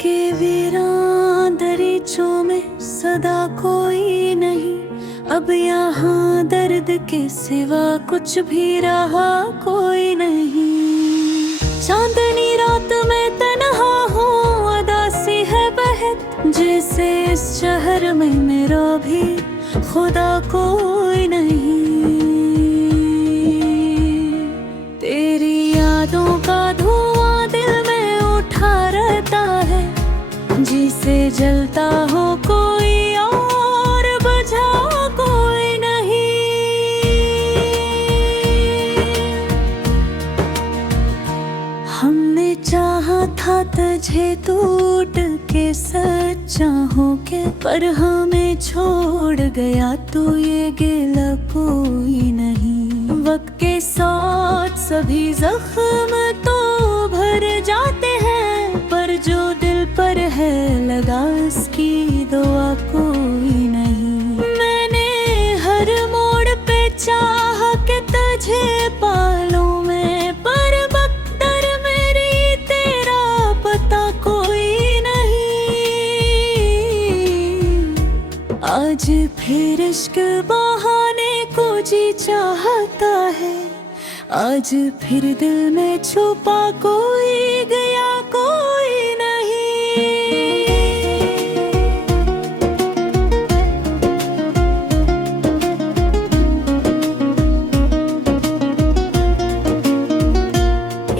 के वीरान दरीचों में सदा कोई नहीं, अब यहाँ दर्द के सिवा कुछ भी रहा कोई नहीं। चांदनी रात में तन्हा हूँ, अदासी है बहक, जैसे इस शहर में मेरा भी खुदा कोई नहीं। तेरी यादों का धुआं दिल में उठा रहता है, जिसे जलता हो कोई और बुझा कोई नहीं। हमने चाहा था तुझे टूट के सच्चा हो के, पर हमें छोड़ गया तो ये गिला कोई नहीं। वक्त के साथ सभी जख्म तो भर जाते हैं, पर जो दिल पर है लगा इसकी दुआ कोई नहीं। मैंने हर मोड़ पे चाह के तुझे पालूं मैं, पर बख्तर मेरी तेरा पता कोई नहीं। आज फिर इश्क बहाने को जी चाहता है, आज फिर दिल में छुपा कोई गया कोई नहीं।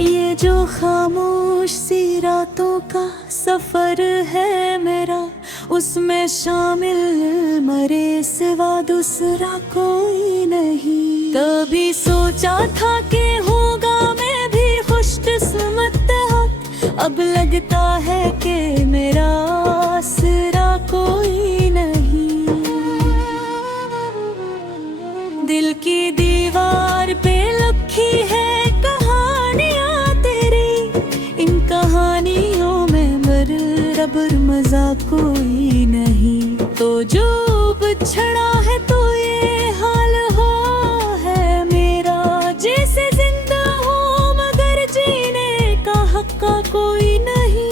ये जो खामोश सी रातों का सफर है मेरा, उसमें शामिल मरे सिवा दूसरा कोई नहीं। कभी सोचा था कि होगा मैं भी खुशकिस्मत, अब लगता है कि मेरा आसरा कोई नहीं। दिल की दीवार पे लिखी है कहानियाँ तेरी, इन कहानियों में बराबर मजा कोई नहीं। तो जो बिछड़ा है तो ये हाल हो है मेरा, जैसे जिंदा हो मगर जीने का हक कोई नहीं।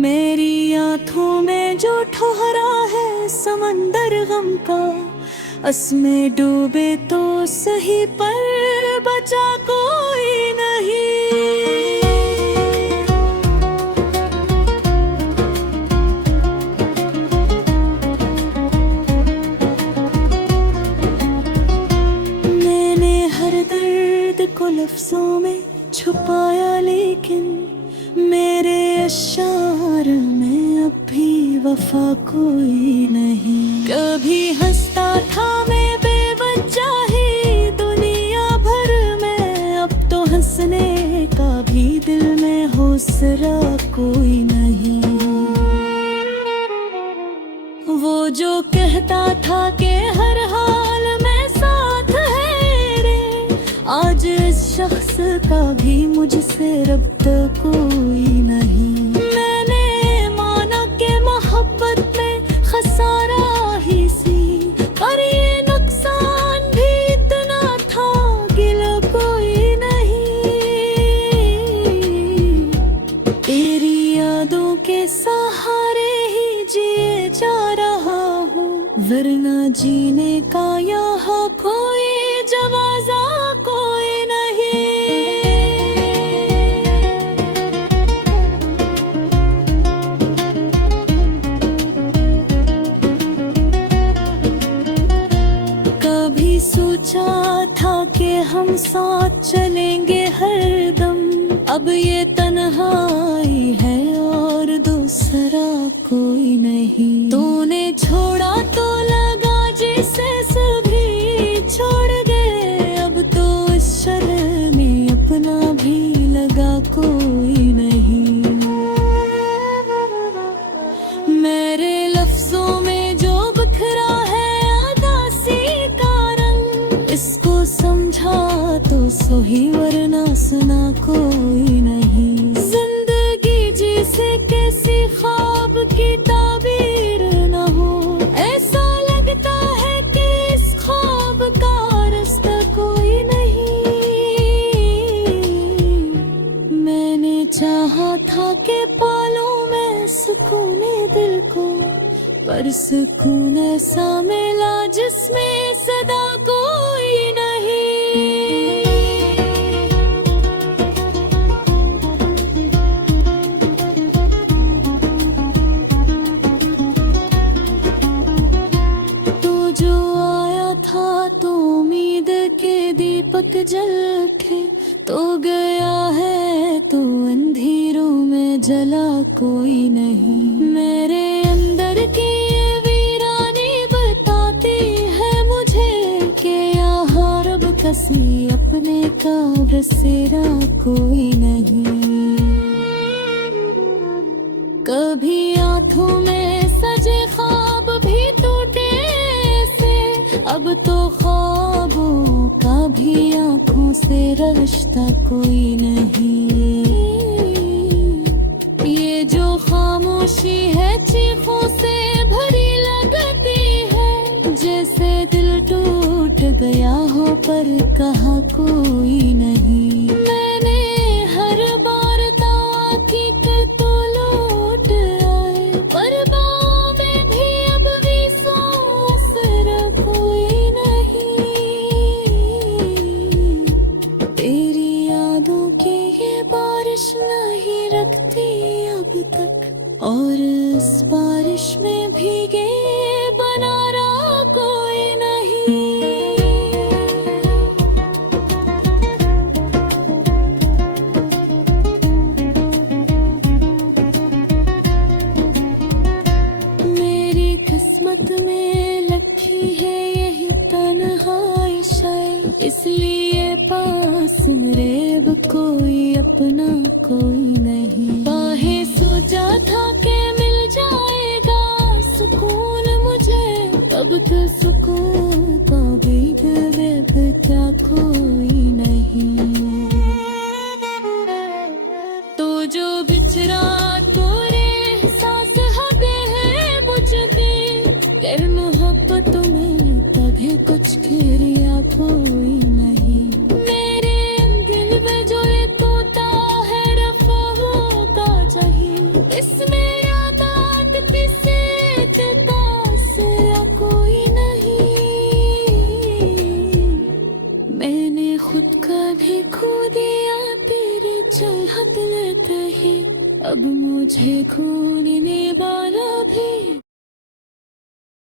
मेरी आंखों में जो ठहरा है समंदर गम का, उसमें डूबे तो सही पर बचा कोई नहीं। को लफ्जों में छुपाया, लेकिन मेरे अशार में अब भी वफा कोई नहीं। कभी हंसता था मैं बेवजह ही दुनिया भर में, अब तो हंसने का भी दिल में हौसला कोई नहीं। वो जो कहता था कि हर हाल में साथ है रे, आज इस शख्स का भी मुझसे रब्ता कोई नहीं। मैंने माना कि मोहब्बत में खसारा ही सी, पर ये नुकसान भी इतना था गिला कोई नहीं। तेरी यादों के सहारे ही जिए जा रहा हूँ, वरना जीने का यहाँ कोई जवाजा कोई नहीं। कभी सोचा था कि हम साथ चलेंगे हरदम, अब ये तन्हाई है और दूसरा कोई नहीं। तूने छोड़ा तो लगा जैसे सभी छोड़ गए, अब तो इस शहर में अपना भी लगा कोई नहीं। मेरे लफ्जों में जो बिखरा है अदासी का रंग, इसको समझा तो सही वरना सुना कोई नहीं। जिंदगी जिसे कैसी ख्वाब की ताबीर न हो, ऐसा लगता है कि इस ख्वाब का रास्ता कोई नहीं। मैंने चाहा दिल को, पर सुकून ऐसा मिला जिसमें सदा कोई नहीं। तो जो आया था तो उम्मीद के दीपक जल के, तो गया है तो अंधेरों में जला कोई नहीं। मेरे अंदर की ये वीरानी बताती है मुझे कि यहाँ रब कसी अपने का बसेरा कोई नहीं। कभी आंखों में सजे ख्वाब भी टूटे से, अब तो ख्वाबों का भी आंखों से रिश्ता कोई नहीं। ये जो खामोशी है चीखों से भरी लगती है, जैसे दिल टूट गया हो पर कहा कोई नहीं। मैंने हर बार दावा की कि तो लौट आए, पर बाहों में भी अब भी आसरा कोई नहीं। तेरी यादों की ये बारिश नहीं रखती अब तक, और इस बारिश में भीगे बना रहा कोई नहीं। मेरी किस्मत में लिखी है यही तन्हाई शायद, इसलिए पास मेरे अब कोई अपना कोई नहीं। बाहें सोचा था कि मिल जाएगा सुकून मुझे, अब तो सुकून का भी दिल क्या कोई नहीं। तो जो बिछड़ा तोरे एहसास हबे है बुझती, तेरे मोहब्बत में तभी कुछ किरिया कोई नहीं। मेरे दिल में जो ये तोता है रफा होगा चाहिए, इसमें यादात किसे तासरा कोई नहीं। मैंने खुद का भी खो दिया तेरे चाहत लेते ही, अब मुझे खोने